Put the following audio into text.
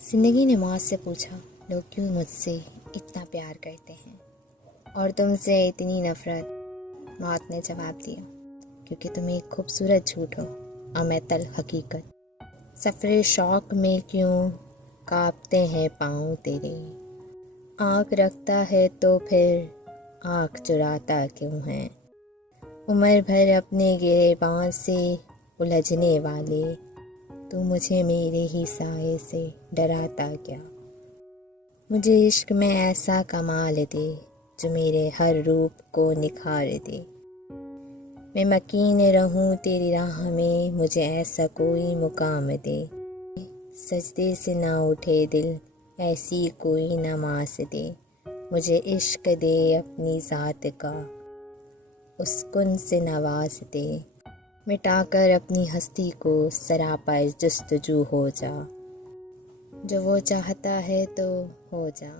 जिंदगी ने मौत से पूछा, लोग क्यों मुझसे इतना प्यार करते हैं और तुमसे इतनी नफरत। मौत ने जवाब दिया, क्योंकि तुम एक खूबसूरत झूठ हो और मैं तल हकीकत। सफरे शौक में क्यों कांपते हैं पाँव तेरे। आँख रखता है तो फिर आँख चुराता क्यों है। उम्र भर अपने गिरेबान से उलझने वाले, तू मुझे मेरे ही साए से डराता क्या। मुझे इश्क में ऐसा कमाल दे जो मेरे हर रूप को निखार दे। मैं मकीन रहूं तेरी राह में, मुझे ऐसा कोई मुकाम दे। सजदे से ना उठे दिल, ऐसी कोई नमाज दे। मुझे इश्क दे अपनी ज़ात का, उसकुन से नवाज दे। मिटाकर अपनी हस्ती को सरापा जुस्तजू हो जा। जो वो चाहता है तो हो जा।